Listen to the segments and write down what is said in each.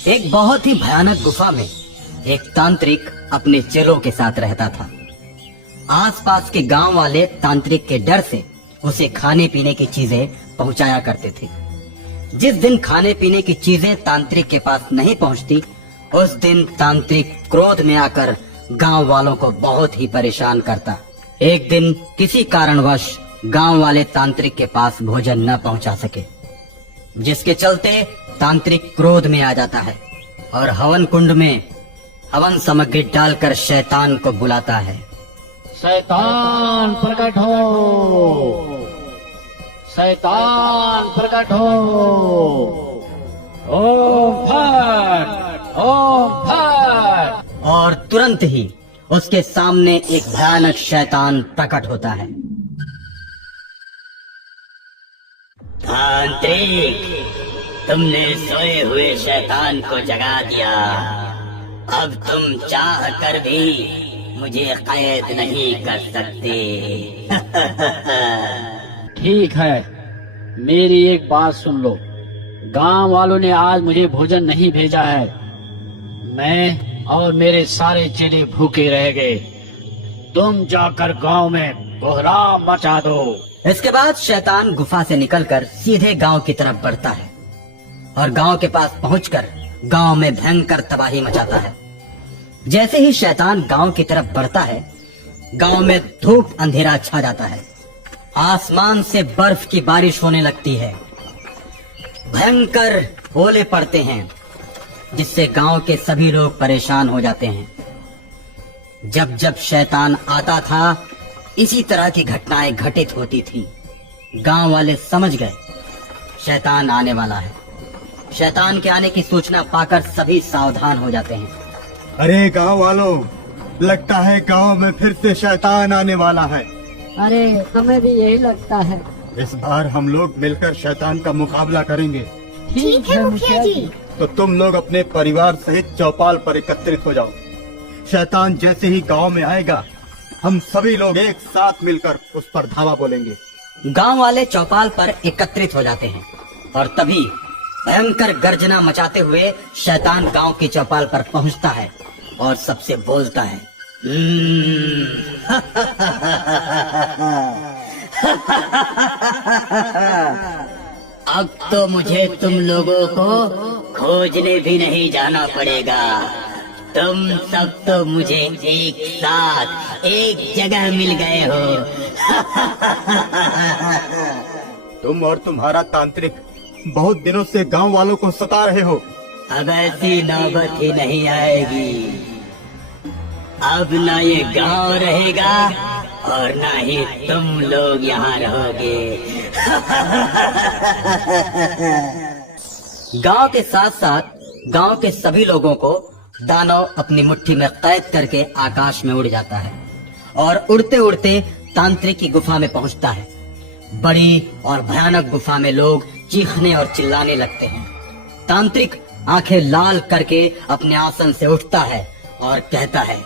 एक बहुत ही भयानक गुफा में एक तांत्रिक अपने चेलों के साथ रहता था। आसपास के गांव वाले तांत्रिक के डर से उसे खाने पीने की चीजें पहुंचाया करते थे। जिस दिन खाने पीने की चीजें तांत्रिक के पास नहीं पहुंचती, उस दिन तांत्रिक क्रोध में आकर गांव वालों को बहुत ही परेशान करता। एक दिन किसी कारणवश गांव वाले तांत्रिक के पास भोजन न पहुंचा सके, जिसके चलते तांत्रिक क्रोध में आ जाता है और हवन कुंड में हवन सामग्री डालकर शैतान को बुलाता है। शैतान प्रकट हो, शैतान प्रकट हो। ओम फट, ओम फट। और तुरंत ही उसके सामने एक भयानक शैतान प्रकट होता है। तांत्रिक, तुमने सोए हुए शैतान को जगा दिया। अब तुम चाह कर भी मुझे कैद नहीं कर सकते। ठीक है, मेरी एक बात सुन लो। गांव वालों ने आज मुझे भोजन नहीं भेजा है। मैं और मेरे सारे चेले भूखे रह गए। तुम जाकर गांव में कोहराम मचा दो। इसके बाद शैतान गुफा से निकलकर सीधे गांव की तरफ बढ़ता है और गांव के पास पहुंचकर गांव में भयंकर तबाही मचाता है। जैसे ही शैतान गांव की तरफ बढ़ता है, गांव में धूप अंधेरा छा जाता है। आसमान से बर्फ की बारिश होने लगती है। भयंकर ओले पड़ते हैं, जिससे गांव के सभी लोग परेशान हो जाते हैं। जब जब शैतान आता था, इसी तरह की घटनाएं घटित होती थी। गांव वाले समझ गए शैतान आने वाला है। शैतान के आने की सूचना पाकर सभी सावधान हो जाते हैं। अरे गांव वालों, लगता है गांव में फिर से शैतान आने वाला है। अरे हमें भी यही लगता है। इस बार हम लोग मिलकर शैतान का मुकाबला करेंगे। ठीक है मुखिया जी। तो तुम लोग अपने परिवार सहित चौपाल पर एकत्रित हो जाओ। शैतान जैसे ही गांव में आएगा, हम सभी लोग एक साथ मिलकर उस पर धावा बोलेंगे। गांव वाले चौपाल पर एकत्रित हो जाते हैं और तभी भयंकर गर्जना मचाते हुए शैतान गांव की चौपाल पर पहुंचता है और सबसे बोलता है। अब तो मुझे तुम लोगों को खोजने भी नहीं जाना पड़ेगा। तुम सब तो मुझे एक साथ एक जगह मिल गए हो। तुम और तुम्हारा तांत्रिक बहुत दिनों से गांव वालों को सता रहे हो। अब ऐसी नौबत ही नहीं आएगी। अब ना ये गांव रहेगा और ना ही तुम लोग यहाँ रहोगे। गांव के साथ साथ गांव के सभी लोगों को दानव अपनी मुट्ठी में कैद करके आकाश में उड़ जाता है और उड़ते उड़ते तांत्रिक की गुफा में पहुंचता है। बड़ी और भयानक गुफा में लोग चीखने और चिल्लाने लगते हैं। तांत्रिक आंखें लाल करके अपने आसन से उठता है और कहता है,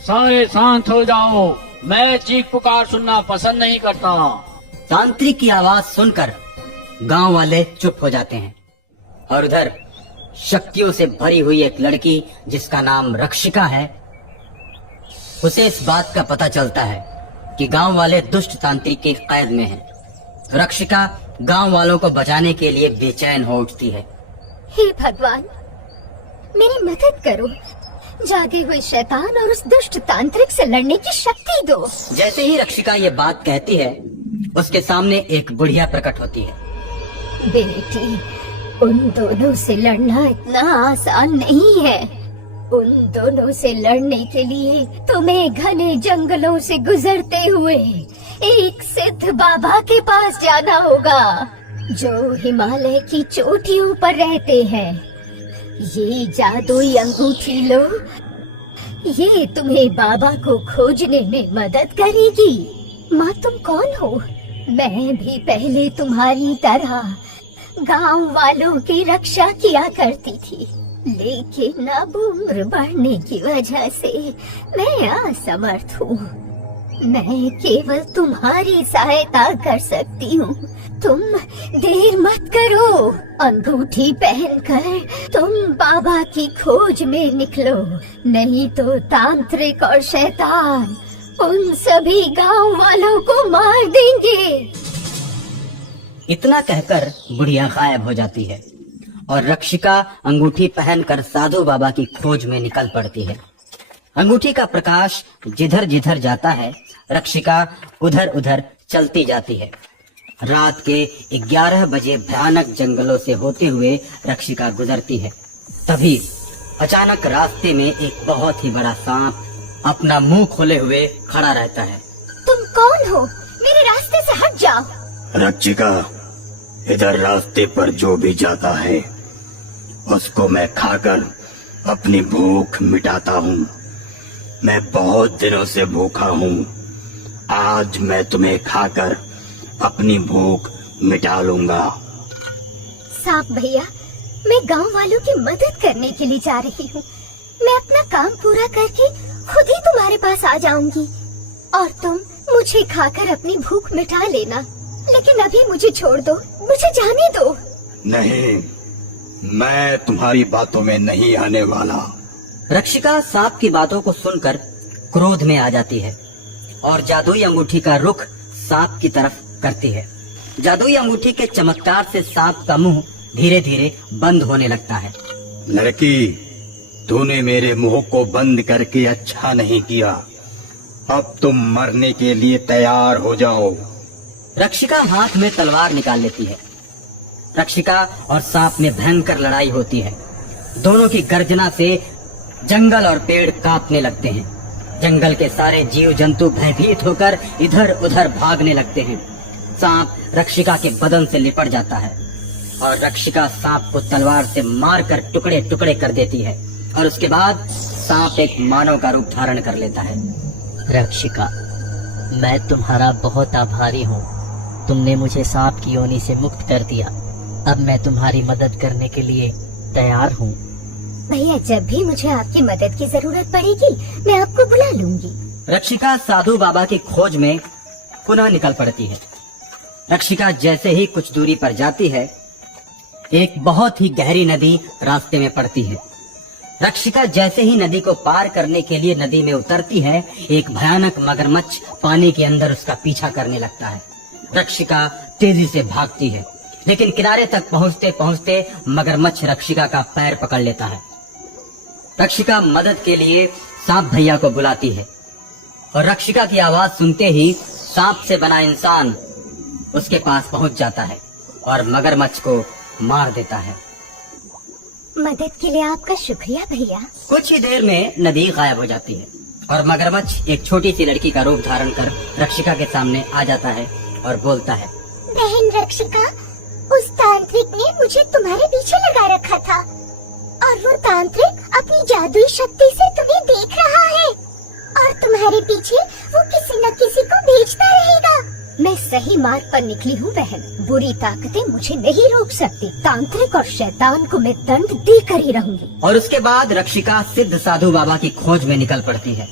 सारे शांत हो जाओ। मैं चीख पुकार सुनना पसंद नहीं करता। तांत्रिक की आवाज सुनकर गांव वाले चुप हो जाते हैं और उधर शक्तियों से भरी हुई एक लड़की जिसका नाम रक्षिका है, उसे इस बात का पता चलता है कि गांव वाले दुष्ट तांत्रिक के कैद में हैं। रक्षिका गांव वालों को बचाने के लिए बेचैन हो उठती है। हे भगवान, मेरी मदद करो। जागे हुए शैतान और उस दुष्ट तांत्रिक से लड़ने की शक्ति दो। जैसे ही रक्षिका ये बात कहती है, उसके सामने एक बुढ़िया प्रकट होती है। बेटी, उन दोनों से लड़ना इतना आसान नहीं है। उन दोनों से लड़ने के लिए तुम्हें घने जंगलों से गुजरते हुए एक सिद्ध बाबा के पास जाना होगा, जो हिमालय की चोटियों पर रहते हैं। ये जादुई अंगूठी लो, ये तुम्हें बाबा को खोजने में मदद करेगी। माँ, तुम कौन हो? मैं भी पहले तुम्हारी तरह गांव वालों की रक्षा किया करती थी, लेकिन अब उम्र बढ़ने की वजह से मैं असमर्थ हूँ। मैं केवल तुम्हारी सहायता कर सकती हूँ। तुम देर मत करो, अंगूठी पहनकर तुम बाबा की खोज में निकलो, नहीं तो तांत्रिक और शैतान उन सभी गांव वालों को मार देंगे। इतना कहकर बुढ़िया गायब हो जाती है और रक्षिका अंगूठी पहनकर साधु बाबा की खोज में निकल पड़ती है। अंगूठी का प्रकाश जिधर जिधर जाता है, रक्षिका उधर उधर चलती जाती है। रात के 11 बजे भयानक जंगलों से होते हुए रक्षिका गुजरती है। तभी अचानक रास्ते में एक बहुत ही बड़ा सांप अपना मुंह खोले हुए खड़ा रहता है। तुम कौन हो? मेरे रास्ते से हट जाओ। रक्षिका, इधर रास्ते पर जो भी जाता है उसको मैं खाकर अपनी भूख मिटाता हूँ। मैं बहुत दिनों से भूखा हूँ, आज मैं तुम्हें खाकर अपनी भूख मिटा लूंगा। सांप भैया, मैं गांव वालों की मदद करने के लिए जा रही हूँ। मैं अपना काम पूरा करके खुद ही तुम्हारे पास आ जाऊंगी और तुम मुझे खाकर अपनी भूख मिटा लेना। लेकिन अभी मुझे छोड़ दो, मुझे जाने दो। नहीं, मैं तुम्हारी बातों में नहीं आने वाला। रक्षिका सांप की बातों को सुनकर क्रोध में आ जाती है और जादुई अंगूठी का रुख सांप की तरफ करती है। जादुई अंगूठी के चमत्कार से सांप का मुंह धीरे धीरे बंद होने लगता है। लड़की, तूने मेरे मुंह को बंद करके अच्छा नहीं किया। अब तुम मरने के लिए तैयार हो जाओ। रक्षिका हाथ में तलवार निकाल लेती है। रक्षिका और सांप में भयंकर लड़ाई होती है। दोनों की गर्जना से जंगल और पेड़ कांपने लगते हैं। जंगल के सारे जीव जंतु भयभीत होकर इधर उधर भागने लगते हैं। सांप रक्षिका के बदन से लिपट जाता है और रक्षिका सांप को तलवार से मारकर टुकड़े टुकड़े कर देती है और उसके बाद सांप एक मानव का रूप धारण कर लेता है। रक्षिका, मैं तुम्हारा बहुत आभारी हूँ। तुमने मुझे सांप की योनि से मुक्त कर दिया। अब मैं तुम्हारी मदद करने के लिए तैयार हूँ। भैया, जब भी मुझे आपकी मदद की जरूरत पड़ेगी मैं आपको बुला लूंगी। रक्षिका साधु बाबा की खोज में पुनः निकल पड़ती है। रक्षिका जैसे ही कुछ दूरी पर जाती है, एक बहुत ही गहरी नदी रास्ते में पड़ती है। रक्षिका जैसे ही नदी को पार करने के लिए नदी में उतरती है, एक भयानक मगरमच्छ पानी के अंदर उसका पीछा करने लगता है। रक्षिका तेजी से भागती है, लेकिन किनारे तक पहुंचते पहुंचते मगरमच्छ रक्षिका का पैर पकड़ लेता है। रक्षिका मदद के लिए सांप भैया को बुलाती है और रक्षिका की आवाज सुनते ही सांप से बना इंसान उसके पास पहुंच जाता है और मगरमच्छ को मार देता है। मदद के लिए आपका शुक्रिया भैया। कुछ ही देर में नदी गायब हो जाती है और मगरमच्छ एक छोटी सी लड़की का रूप धारण कर रक्षिका के सामने आ जाता है और बोलता है, बहन रक्षिका, उस तांत्रिक ने मुझे तुम्हारे पीछे लगा रखा था और वो तांत्रिक अपनी जादुई शक्ति से तुम्हें देख रहा है और तुम्हारे पीछे वो किसी न किसी को भेजता रहेगा। मैं सही मार्ग पर निकली हूँ बहन, बुरी ताकतें मुझे नहीं रोक सकती। तांत्रिक और शैतान को मैं दंड देकर ही रहूंगी। और उसके बाद रक्षिका सिद्ध साधु बाबा की खोज में निकल पड़ती है।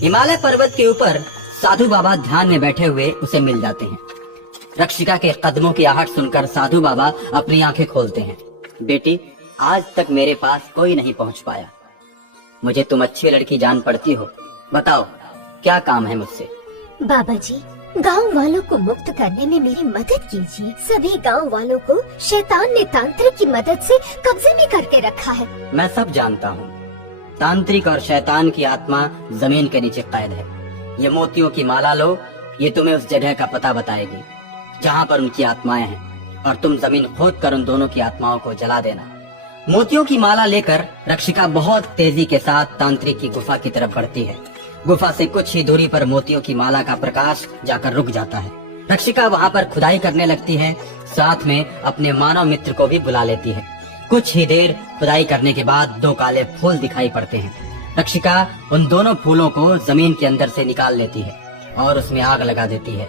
हिमालय पर्वत के ऊपर साधु बाबा ध्यान में बैठे हुए उसे मिल जाते हैं। रक्षिका के कदमों की आहट सुनकर साधु बाबा अपनी आंखें खोलते हैं। बेटी, आज तक मेरे पास कोई नहीं पहुंच पाया। मुझे तुम अच्छी लड़की जान पड़ती हो, बताओ क्या काम है मुझसे? बाबा जी, गांव वालों को मुक्त करने में मेरी मदद कीजिए। सभी गांव वालों को शैतान ने तांत्रिक की मदद से कब्जे में करके रखा है। मैं सब जानता हूँ। तांत्रिक और शैतान की आत्मा जमीन के नीचे कैद है। ये मोतियों की माला लो, ये तुम्हें उस जगह का पता बताएगी जहाँ पर उनकी आत्माएं हैं, और तुम जमीन खोद कर उन दोनों की आत्माओं को जला देना। मोतियों की माला लेकर रक्षिका बहुत तेजी के साथ तांत्रिक की गुफा की तरफ बढ़ती है। गुफा से कुछ ही दूरी पर मोतियों की माला का प्रकाश जाकर रुक जाता है। रक्षिका वहाँ पर खुदाई करने लगती है, साथ में अपने मानव मित्र को भी बुला लेती है। कुछ ही देर खुदाई करने के बाद 2 काले फूल दिखाई पड़ते हैं। रक्षिका उन दोनों फूलों को जमीन के अंदर से निकाल लेती है और उसमें आग लगा देती है।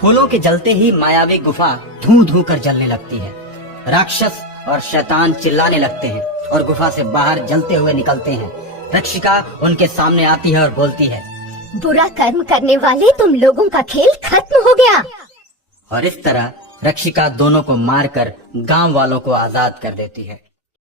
फूलों के जलते ही मायावी गुफा धू धू कर जलने लगती है। राक्षस और शैतान चिल्लाने लगते हैं और गुफा से बाहर जलते हुए निकलते हैं। रक्षिका उनके सामने आती है और बोलती है, बुरा कर्म करने वाले तुम लोगों का खेल खत्म हो गया। और इस तरह रक्षिका दोनों को मारकर गांव वालों को आजाद कर देती है।